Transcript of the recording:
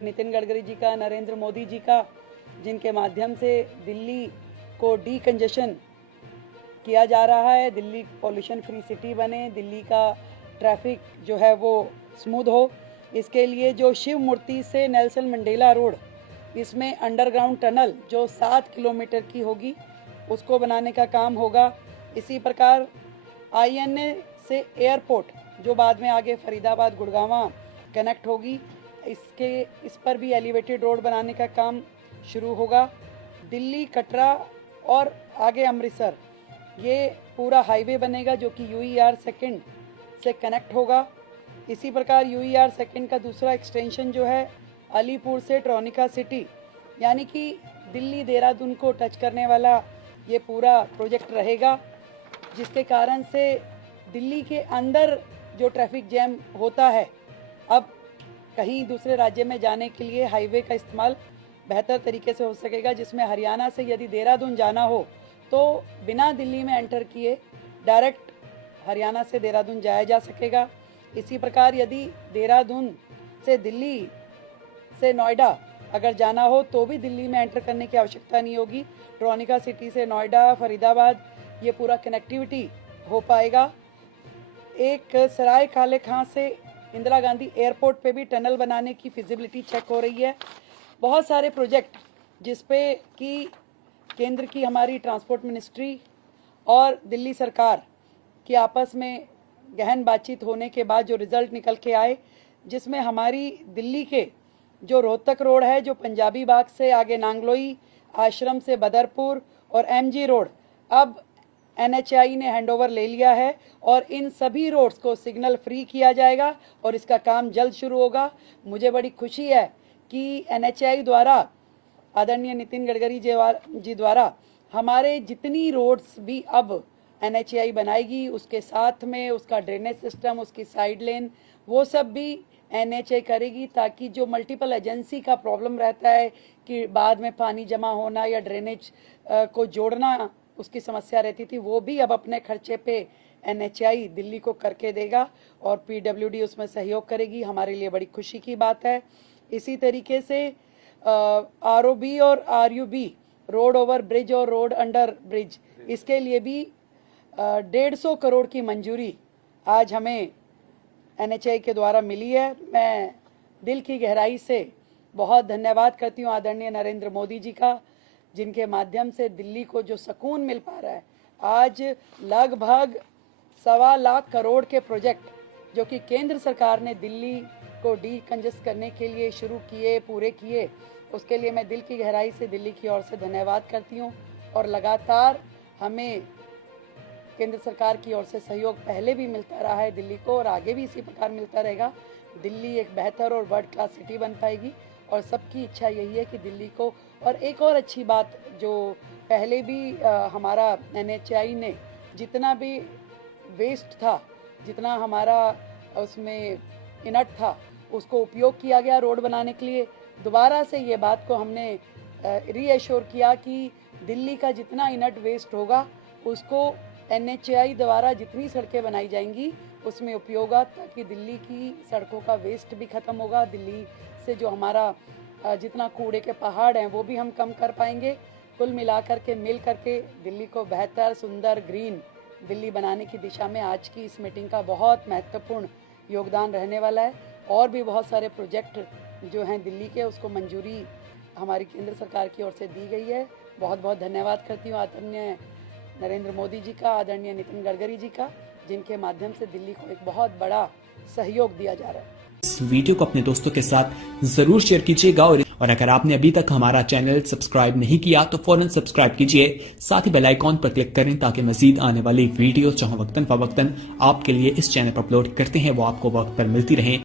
नितिन गडकरी जी का, नरेंद्र मोदी जी का, जिनके माध्यम से दिल्ली को डीकंजेशन किया जा रहा है, दिल्ली पॉल्यूशन फ्री सिटी बने, दिल्ली का ट्रैफिक जो है वो स्मूथ हो। इसके लिए जो शिव मूर्ति से नेल्सन मंडेला रोड, इसमें अंडरग्राउंड टनल जो 7 किलोमीटर की होगी, उसको बनाने का काम होगा। इसी प्रकार INA से एयरपोर्ट जो बाद में आगे फरीदाबाद गुड़गांव कनेक्ट होगी, इस पर भी एलिवेटेड रोड बनाने का काम शुरू होगा। दिल्ली कटरा और आगे अमृतसर, ये पूरा हाईवे बनेगा जो कि UER सेकंड से कनेक्ट होगा। इसी प्रकार UER सेकंड का दूसरा एक्सटेंशन जो है अलीपुर से ट्रोनिका सिटी, यानी कि दिल्ली देहरादून को टच करने वाला ये पूरा प्रोजेक्ट रहेगा, जिसके कारण से दिल्ली के अंदर जो ट्रैफिक जैम होता है, अब कहीं दूसरे राज्य में जाने के लिए हाईवे का इस्तेमाल बेहतर तरीके से हो सकेगा, जिसमें हरियाणा से यदि देहरादून जाना हो तो बिना दिल्ली में एंटर किए डायरेक्ट हरियाणा से देहरादून जाया जा सकेगा। इसी प्रकार यदि देहरादून से दिल्ली से नोएडा अगर जाना हो तो भी दिल्ली में एंटर करने की आवश्यकता नहीं होगी। ट्रोनिका सिटी से नोएडा, फरीदाबाद, ये पूरा कनेक्टिविटी हो पाएगा। एक सराय काले खां से इंदिरा गांधी एयरपोर्ट पे भी टनल बनाने की फिजिबिलिटी चेक हो रही है। बहुत सारे प्रोजेक्ट जिसपे कि केंद्र की हमारी ट्रांसपोर्ट मिनिस्ट्री और दिल्ली सरकार की आपस में गहन बातचीत होने के बाद जो रिजल्ट निकल के आए, जिसमें हमारी दिल्ली के जो रोहतक रोड है, जो पंजाबी बाग से आगे नांगलोई, आश्रम से बदरपुर और MG रोड, अब NHAI ने हैंडओवर ले लिया है और इन सभी रोड्स को सिग्नल फ्री किया जाएगा और इसका काम जल्द शुरू होगा। मुझे बड़ी खुशी है कि NHAI द्वारा, आदरणीय नितिन गडकरी जी द्वारा, हमारे जितनी रोड्स भी अब NHAI बनाएगी, उसके साथ में उसका ड्रेनेज सिस्टम, उसकी साइड लेन, वो सब भी NHAI करेगी, ताकि जो मल्टीपल एजेंसी का प्रॉब्लम रहता है कि बाद में पानी जमा होना या ड्रेनेज को जोड़ना, उसकी समस्या रहती थी, वो भी अब अपने खर्चे पे NHAI दिल्ली को करके देगा और PWD उसमें सहयोग करेगी। हमारे लिए बड़ी खुशी की बात है। इसी तरीके से ROB और RUB, रोड ओवर ब्रिज और रोड अंडर ब्रिज, इसके लिए भी 150 करोड़ की मंजूरी आज हमें NHAI के द्वारा मिली है। मैं दिल की गहराई से बहुत धन्यवाद करती हूँ आदरणीय नरेंद्र मोदी जी का, जिनके माध्यम से दिल्ली को जो सुकून मिल पा रहा है। आज लगभग 1.25 लाख करोड़ के प्रोजेक्ट जो कि केंद्र सरकार ने दिल्ली को डीकंजेस्ट करने के लिए शुरू किए, पूरे किए, उसके लिए मैं दिल की गहराई से दिल्ली की ओर से धन्यवाद करती हूँ। और लगातार हमें केंद्र सरकार की ओर से सहयोग पहले भी मिलता रहा है दिल्ली को, और आगे भी इसी प्रकार मिलता रहेगा। दिल्ली एक बेहतर और वर्ल्ड क्लास सिटी बन पाएगी और सबकी इच्छा यही है कि दिल्ली को, और एक और अच्छी बात जो पहले भी हमारा NHAI ने जितना भी वेस्ट था, जितना हमारा उसमें इनट था, उसको उपयोग किया गया रोड बनाने के लिए। दोबारा से ये बात को हमने रीएश्योर किया कि दिल्ली का जितना इनट वेस्ट होगा उसको NHAI द्वारा जितनी सड़कें बनाई जाएंगी उसमें उपयोग होगा, ताकि दिल्ली की सड़कों का वेस्ट भी खत्म होगा। दिल्ली से जो हमारा जितना कूड़े के पहाड़ हैं वो भी हम कम कर पाएंगे। कुल मिलाकर के मिल करके दिल्ली को बेहतर, सुंदर, ग्रीन दिल्ली बनाने की दिशा में आज की इस मीटिंग का बहुत महत्वपूर्ण योगदान रहने वाला है। और भी बहुत सारे प्रोजेक्ट जो हैं दिल्ली के, उसको मंजूरी हमारी केंद्र सरकार की ओर से दी गई है। बहुत बहुत धन्यवाद करती हूँ आदरणीय नरेंद्र मोदी जी का, आदरणीय नितिन गडकरी जी का, जिनके माध्यम से दिल्ली को एक बहुत बड़ा सहयोग दिया जा रहा है। इस वीडियो को अपने दोस्तों के साथ जरूर शेयर कीजिएगा और अगर आपने अभी तक हमारा चैनल सब्सक्राइब नहीं किया तो फौरन सब्सक्राइब कीजिए, साथ ही बेल आइकॉन पर क्लिक करें ताकि मजीद आने वाली वीडियो जो वक्तन फवक्तन आपके लिए इस चैनल पर अपलोड करते हैं वो आपको वक्त पर मिलती रहे।